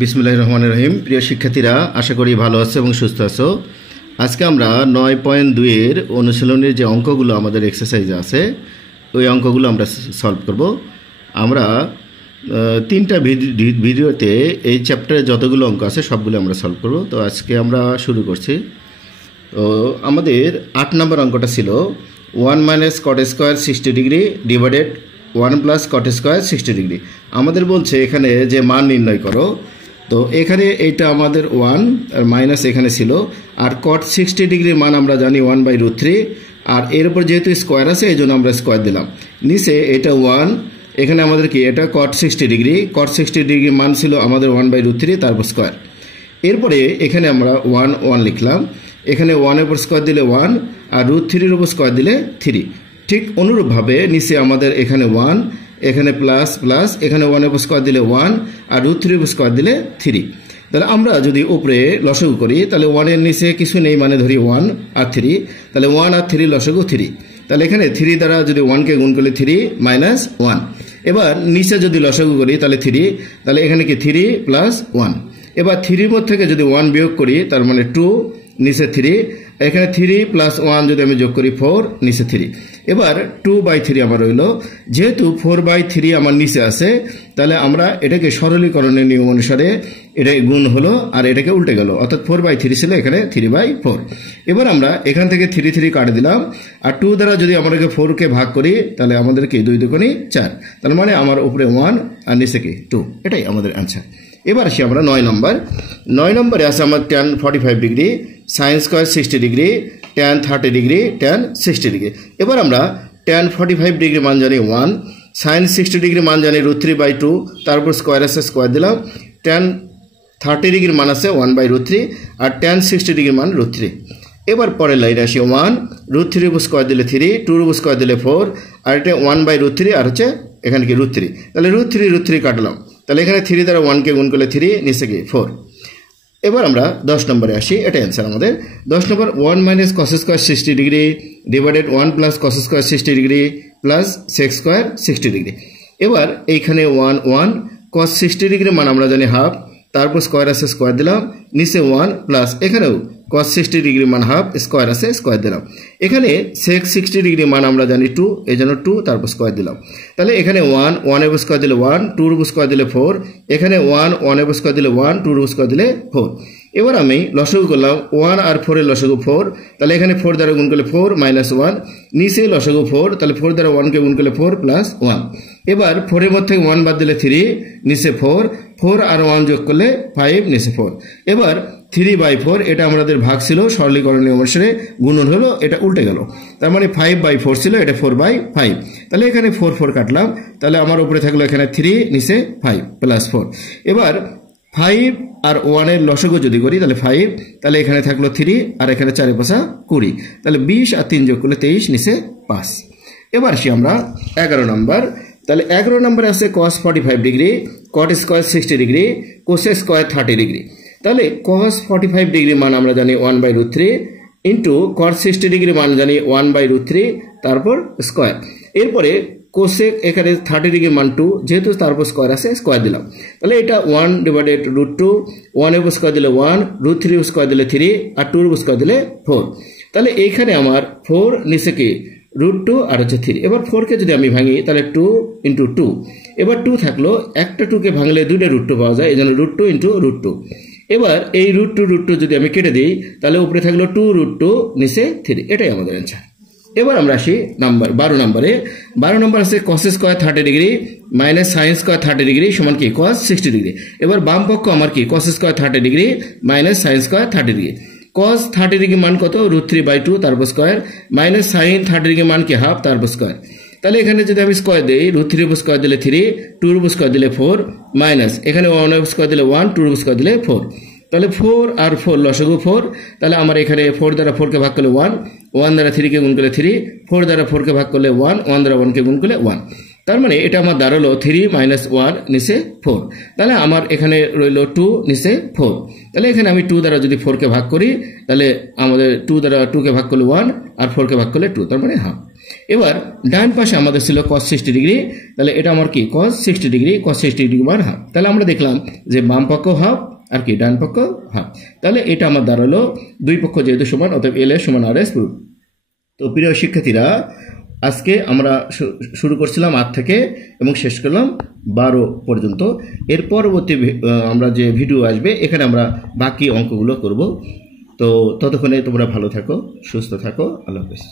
বিসমিল্লাহির রহমানির রহিম। প্রিয় শিক্ষার্থীরা, আশা করি ভালো আছো এবং সুস্থ আছো। আজকে আমরা 9.2 এর অনুশীলনের যে অঙ্কগুলো আমাদের এক্সারসাইজে আছে ওই অঙ্কগুলো আমরা সলভ করব। আমরা তিনটা ভিডিওতে এই চ্যাপ্টারে যতগুলো অঙ্ক আছে সবগুলো আমরা সলভ করব। তো আজকে আমরা শুরু করছি। তো আমাদের 8 নম্বর অঙ্কটা ছিল 1 minus cot square 60 degree divided 1 plus cot square 60 degree. আমাদের বলছে এখানে যে মান নির্ণয় করো। তো এখানে এইটা আমাদের 1 আর মাইনাস এখানে ছিল, আর কট 60 ডিগ্রির মান আমরা জানি 1/√3, আর এর উপর যেহেতু স্কোয়ার আছে এই জন্য আমরা স্কোয়ার দিলাম। নিচে এটা 1, এখানে আমাদের কি এটা কট 60 ডিগ্রি, কট 60 ডিগ্রির মান ছিল আমাদের 1/√3, তারপর স্কোয়ার। এরপরে এখানে আমরা 1 লিখলাম, এখানে 1-এর উপর স্কোয়ার দিলে 1 আর √3-এর উপর স্কোয়ার দিলে 3। ঠিক অনুরূপভাবে নিচে আমাদের এখানে 1, এখানে প্লাস প্লাস, এখানে 1-এর উপর স্কোয়ার দিলে 1 আর √3-এর উপর স্কোয়ার দিলে 3। তাহলে আমরা যদি উপরে লসাগু করি তাহলে 1-এর নিচে কিছু নেই, মানে ধরি 1 আর 3, তাহলে 1 আর 3 লসাগু 3। তাহলে এখানে 3 দ্বারা যদি 1কে গুণ করলে 3 মাইনাস 1। এবার নিচে যদি লসাগু করি তাহলে 3, তাহলে এখানে কি 3 প্লাস 1। এবার 3-র মধ্যে থেকে যদি 1 বিয়োগ করি তার মানে 2, নিচে 3, এখানে 3 প্লাস 1 যদি আমি যোগ করি 4, নিচে 3। এবার 2/3 আমার রইল। যেহেতু 4/3 আমার নিচে আছে, তাহলে আমরা এটাকে সরলীকরণের নিয়ম অনুসারে এটা গুণ হলো আর এটাকে উল্টে গেল, অর্থাৎ 4/3 ছিল এখানে 3/4। এবার আমরা এখান থেকে 3 কাটে দিলাম, আর 2 দ্বারা যদি আমাদেরকে 4কে ভাগ করি তাহলে আমাদেরকে 2 দুগুণে 4, তার মানে আমার উপরে 1 আর নিচে কি 2। এটাই আমাদের অ্যান্সার। এবার আসি আমরা 9 নম্বরে আছে আমার tan 45 degree, sin square 60 degree, tan 30 degree, tan 60 degree. এবার আমরা tan 45 ডিগ্রি মান জানি 1, sin 60 ডিগ্রি মান জানি √3/2, তারপর স্কোয়ার আছে স্কোয়ার দিলাম। tan 30 ডিগ্রির মান আছে 1/√3 আর tan 60 ডিগ্রির মান √3। এবার পরের লাইনে আসি 1, √3-এর উপর স্কোয়ার দিলে 3, 2-এর উপর স্কোয়ার দিলে 4, আর এটা 1/√3 আর হচ্ছে এখানে কি √3। তাহলে √3 কাটলাম, তাহলে এখানে 3 দ্বারা 1কে গুণ করলে 3, নিচে কি 4। এবার আমরা 10 নম্বরে আসি, এটা অ্যান্সার আমাদের। 10 number 1 minus cos square 60 degree divided 1 plus cos square 60 degree plus sec square 60 degree. এবার এইখানে 1 কস 60 ডিগ্রির মান আমরা জানি হাফ, তারপর স্কোয়ার আছে স্কোয়ার দিলাম, নিচে 1 প্লাস এখানেও কস 60 ডিগ্রি মান হাফ, স্কোয়ার আছে স্কোয়ার দিলাম। এখানে সেক 60 ডিগ্রি মান আমরা জানি 2, এই জন্য 2 তারপর স্কোয়ার দিলাম। তাহলে এখানে 1-এর উপর স্কোয়ার দিলে 1, 2-এর উপর স্কোয়ার দিলে 4, এখানে 1-এর উপর স্কোয়ার দিলে 1, 2-এর উপর স্কোয়ার দিলে 4। এবার আমি লসাগু করলাম, 1 আর 4-এর লসাগু 4, তাহলে এখানে 4 দ্বারা গুণ করলে 4 মাইনাস 1, নিচে লসাগু 4, তাহলে 4 দ্বারা 1কে গুণ করলে 4 প্লাস 1। এবার 4-এর মধ্যে 1 বাদ দিলে 3, নিচে 4 আর 1 যোগ করলে 5, নিচে 4। এবার 3/4 এটা আমাদের ভাগ ছিল, সরলীকরণীয় অনুসারে গুণন হলো, এটা উল্টে গেল, তার মানে 5/4 ছিল, এটা 4/5। তাহলে এখানে 4 কাটলাম, তাহলে আমার উপরে থাকলো এখানে 3, নিচে 5 প্লাস 4। এবার 5 আর 1-এর লসাগু যদি করি তাহলে 5, তাহলে এখানে থাকলো 3 আর এখানে 4 5 20, তাহলে 20 আর 3 যোগ করলে 23, নিচে 5। এবার আসি আমরা 11 নম্বর। তাহলে 11 নম্বরে আছে cos 45 degree, cot square 60 degree, cos square 30 degree. তাহলে cos 45 ডিগ্রি মান আমরা জানি 1/√3 ইন্টু cot 60 ডিগ্রি মান জানি 1/√3, তারপর স্কোয়ার। এরপরে কোসেক এখানে 30 ডিগ্রি মান 2, যেহেতু তারপর স্কোয়ার আছে স্কোয়ার দিলাম। তাহলে এটা 1/√2, 1-এর উপর স্কোয়ার দিলে 1, √3 উপর স্কোয়ার দিলে 3 আর 2-এর উপর স্কোয়ার দিলে 4। তাহলে এইখানে আমার 4, নিচে কি √2 আর হচ্ছে 3। এবার 4কে যদি আমি ভাঙি তাহলে 2 × 2, এবার 2 থাকলো, একটা 2কে ভাঙলে 2টা √2 পাওয়া যায়, এই জন্য √2 × √2। এবার এই √2 যদি আমি কেটে দিই তাহলে উপরে থাকলো 2√2, নিচে 3। এটাই আমাদের অ্যান্সার। এবার আমরা আসি 12 নম্বরে। 12 নম্বর আছে cos square 30 degree minus sin square 30 degree সমান কি cos 60 ডিগ্রি। এবার বাম পক্ষ আমার কি cos square 30 degree minus sin square 30 degree. cos 30 degree মান কত, √3/2, তারপর স্কোয়ার, মাইনাস sin 30 ডিগ্রি মান কি হাফ, তারপর স্কোয়ার। তাহলে এখানে যদি আমি স্কোয়ার দিই, √3 উপর স্কোয়ার দিলে 3, 2-এর উপর স্কোয়ার দিলে 4, মাইনাস এখানে 1-এর উপর স্কোয়ার দিলে 1, 2-এর উপর স্কোয়ার দিলে 4। তাহলে 4 আর 4 লসাগু 4, তাহলে আমার এখানে 4 দ্বারা 4কে ভাগ করলে 1, 1 দ্বারা 3কে গুণ করলে 3, 4 দ্বারা 4কে ভাগ করলে 1, 1 দ্বারা 1কে গুণ করলে 1। তার মানে এটা আমার দাঁড়ালো 3 - 1, নিচে 4। তাহলে আমার এখানে রইল 2, নিচে 4। তাহলে এখানে আমি 2 দ্বারা যদি 4কে ভাগ করি তাহলে আমাদের 2 দ্বারা 2কে ভাগ করলে 1 আর 4কে ভাগ করলে 2, তার মানে হাফ। এবার ডান পাশে আমাদের ছিল cos 60 ডিগ্রি, তাহলে এটা আমার কি cos 60 ডিগ্রি, cos 60 ডিগ্রি বার হাফ। তাহলে আমরা দেখলাম যে বাম পক্ষ হাফ আর কি ডান পক্ষ হাফ। তাহলে এটা আমার দাঁড়ালো দুই পক্ষ যেহেতু সমান, অতএব এল এর সমান আর এস প্রুফ। তো প্রিয় শিক্ষার্থীরা, আজকে আমরা শুরু করছিলাম 8 থেকে এবং শেষ করলাম 12 পর্যন্ত। এর পরবর্তী আমরা যে ভিডিও আসবে এখানে আমরা বাকি অঙ্কগুলো করব। তো ততক্ষণে তোমরা ভালো থাকো, সুস্থ থাকো, আল্লাহ হাফেজ।